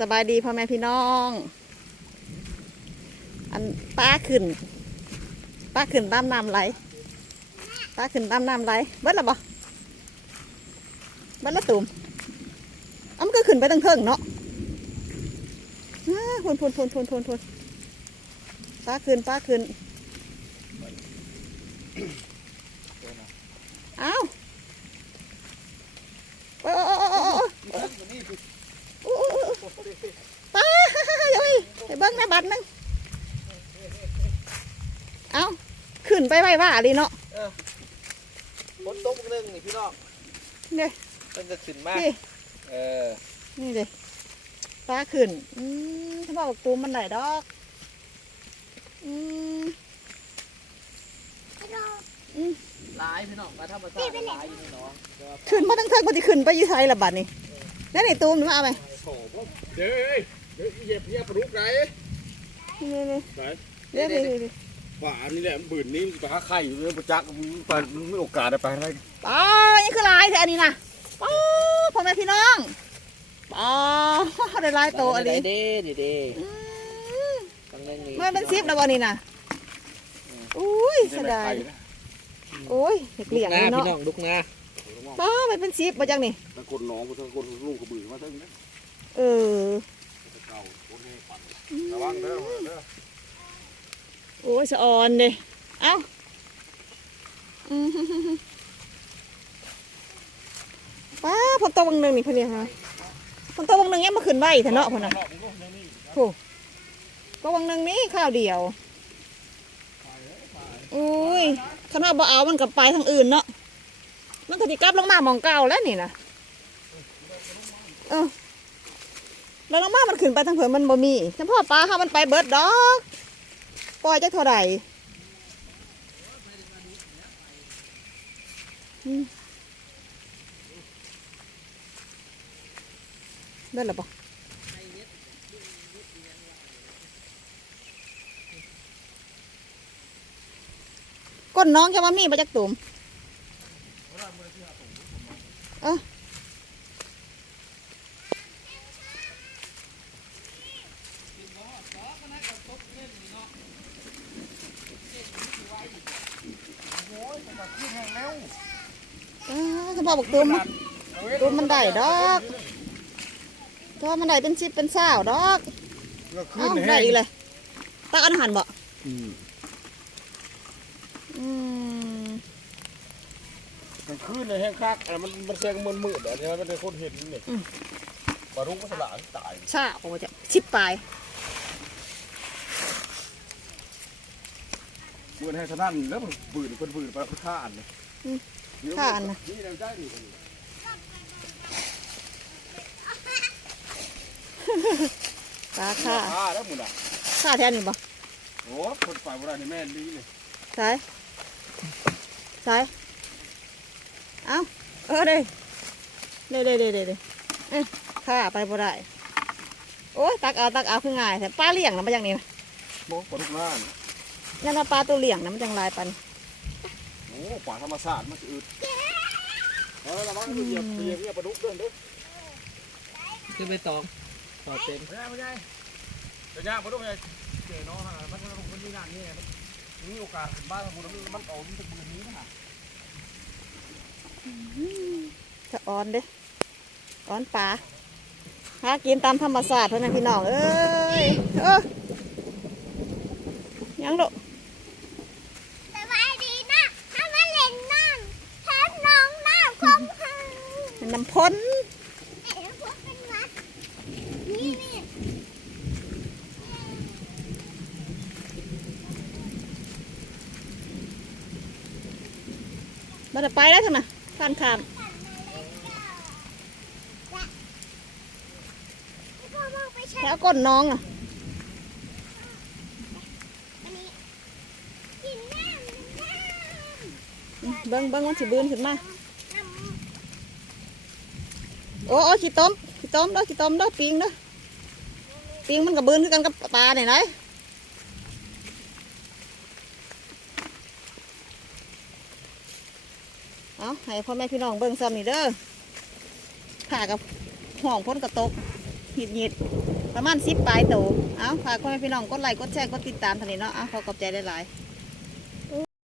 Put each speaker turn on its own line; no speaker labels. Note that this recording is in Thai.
สบายดีพ่อแม่พี่น้อง อันป้าขึ้น ป้าขึ้นตามน้ำไหลป้าขึ้นตามน้ำไหลเบิดละบ่เบิดละตุ่มอ้ำก็ขึ้นไปตั้งเทิงเนาะอ้าพูนพูนพูนพูนพูนพูนป้าขึ้นป้าขึ้นเอ้าโอ้โอ้โอ้โอ้โอ้โอ้ อู้อู้อู้ป้าเดี๋ยวไปเบิ้งในบัตรนึงเอาขึ้นไปไหวว่าลีเนาะ
ฝนตกนึงนี่พี่น้อง
เนี่ย
มันจะขึ้นมาก
พี่
เออ
นี่เลยป้าขึ้น อืมถ้าบอกตูมมันไหนดอก อืม
หลายพี่น้องมาธรรมชาติหลายอยู่พี่น้องแต่ว่า
ขึ้นมาตั้งเทิงก็จะขึ้นไปอยี่ไทยละบัตรนี่แล้วนี่ตูมหนูมาเอาไหม
โอ้โหเดี๋ยวเอ้ยเดี๋ยวเหยียบเหยียบปลาดุกไห น
นี่นี่
ไหน
เดี๋ยวนี่นี่
ป่านี่แหละมันบืนนี่มันไปหาไข่อยู่เลยประจักษ์มันไปมันไม่โอกาสได้ไปอะไร
ป้ายังคือลายแท้อันนี้นะป้าพ่อแม่พี่น้องป้าได้ลายโตอันนี้
เด้เด้เด้
อืม
ตั้งนึงนี่
มันเป็นซิปแล้วบ่นี่นะอุ้ยเสียดาย
ไข่นะ
โอ้ยเห็ดเห
ลู
ลี่
ก
ยง
หน้า
เลย
พี่
เนาะ
น้องลูกหน้า
ป้ามันเป็นซิปมาจากนี่
ตะกนน้องกูตะกนลูกกระบือมาตั้งนะ
เออ
ระวังเด้อเด้อ
โอ้ยสะออนเด้เอ้าป้าพอโตวังหนึ่งนี่พอดีฮะพอโตวังหนึ่งยังมาขึ้นใบเถอะเนาะพอนะโอ้ก็วังหนึ่งนี่ข้าวเดียวอุ้ยขนาดบ่เอามันกับไปทางอื่นเนาะมันก็จะกลับลงมาหมองเก่าแล้วนี่นะเออ แล้วลงมามันขึ้นไปทางเผื่อมันบ่มีเฉพาะปลาเขามันไปเบิดดอกปล่อยจักเท่าไหร่อืมได้หรือเปล่าก้นน้องจะมามีมาจากตุ่มเออ อ่อบอกตัวมันตัวมันได้ดอกตัวมันได้เป็นชิปเป็นเศร้าดอกเอ้าได้อีกเลยตักอาหารบ่
อืม
อืม
มันขึ้นในแห้งคักอันมันมันเสียงมันมืดอันนี้มันเป็นคนเห็นนี่ปลาดุกมันสลายตาย
เศร้าโอ้จะชิปปลาย
เมื่อให้สนั่นแล้วมันบืนเป็นบืนไปข้าอันเลย นี่เราได้ดิ
ปลาค่า
ข้าแล้วหมดอะ
ค่าแทนนี่บ่
โอ้คนฝ่ายโบราณนี่แม่นดีเลย
ใส่ใส่เอ้าเออเด้เด้เด้เด้เด้เด้เอ้ยค่าไปบ่ได้โอ้ยตักเอาตักเอาคือง่ายแต่ปลาเลี้ยงนะมาอย่างนี้นะ
โอ้ปลาดุกน่าน
นั่นว่าปลาตัวเลี้ยงนะมันจังลายปัน
โอ้ป่าธรรมชาติมันอืดเออระวังเหยียบเหยียบเหยียบปลาดุกเด้อเด้อ
ขึ้นไปตองต่อเต็ม
ไม่ได้ไม่ได้เดี๋ยวย่างปลาดุกไงเจ๋น้องฮะมันมันมันมีงานนี่ไงมันมีโอกาสบ้านของมันมันออกมันจะมือนี้นะฮะ
จะอ่อนเด้อ่อนปลาหากินตามธรรมชาติเท่านั้นพี่น้องเอ้ยเออยังลูก
สบายดีนะถ้ามาเล่นน้ำแทนน้องน้ำคมคืน
เป็ น้ำพ้น
ไอ้พวกเป็นวัดนี่นี่
มาจะไปแล้วใช่ไมข้านขามแล้วก้นน้องอะ
อันนี้กินน้ำน้ำ
อืมเบิ้งเบิ้งมันสิบืนขึ้นมา โอ้โอ้ขี้ต้มขี้ต้มเด้อขี้ต้มเด้อปิงเด้อปิงมันกับบืนคือกันกับปลาเนี่ยไหนเอาให้พ่อแม่พี่น้องเบิ้งซ้ำนี่เด้อข่ากับห่องพ้นกระตกหิดหิดประมาณสิบปลายโตเอาฝากพ่อแม่พี่น้องกดไลค์กดแชร์กดติดตามทันนี้เนาะเอาขอขอบใจหลายๆ